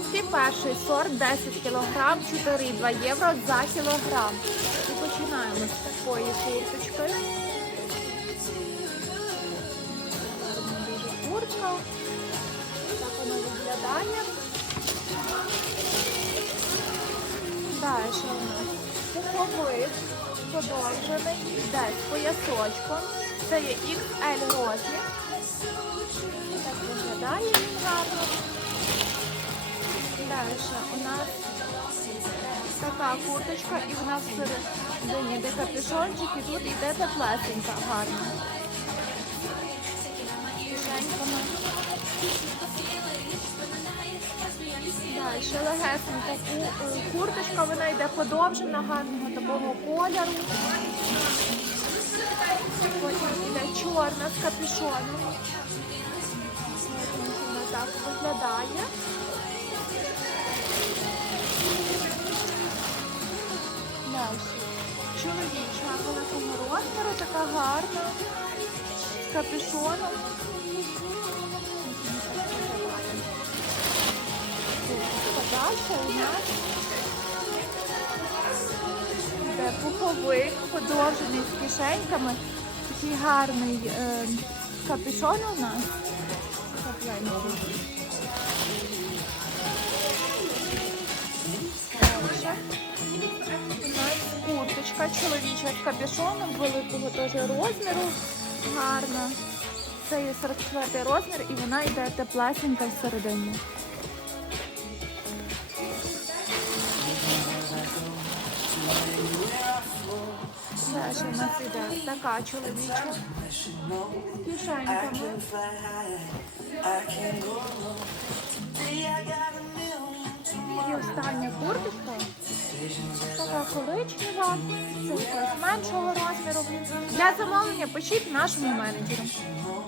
куртки, перший сорт 10 кг, 4,2 євро за кілограм. І починаємо з такої курточки. Дуже куртка. Так вона виглядає. Далі у нас пуховик подовжений, йде з поясочком. Це є XL розмір. Так виглядає він гарно. Далі у нас така курточка і в нас всередині де капюшончик і тут йде теплесенька гарна. Кишеньками. Легесенька курточка, вона йде подовжена, гарного такого кольору. Потім йде чорна з капюшоном. Ось Вона так виглядає. Чоловіча великого розміру, така гарна, з капюшоном. Подальше у нас йде пуховик, подовжений з кишеньками. Такий гарний е, капюшон у нас. Курточка чоловіча з капюшоном великого теж розміру. Гарна. Це є 44 розмір і вона йде теплесенька всередині. Далі у нас іде така чоловіча з кишеньками. Така коричнева, це якась меншого розміру. Для замовлення пишіть нашому менеджеру.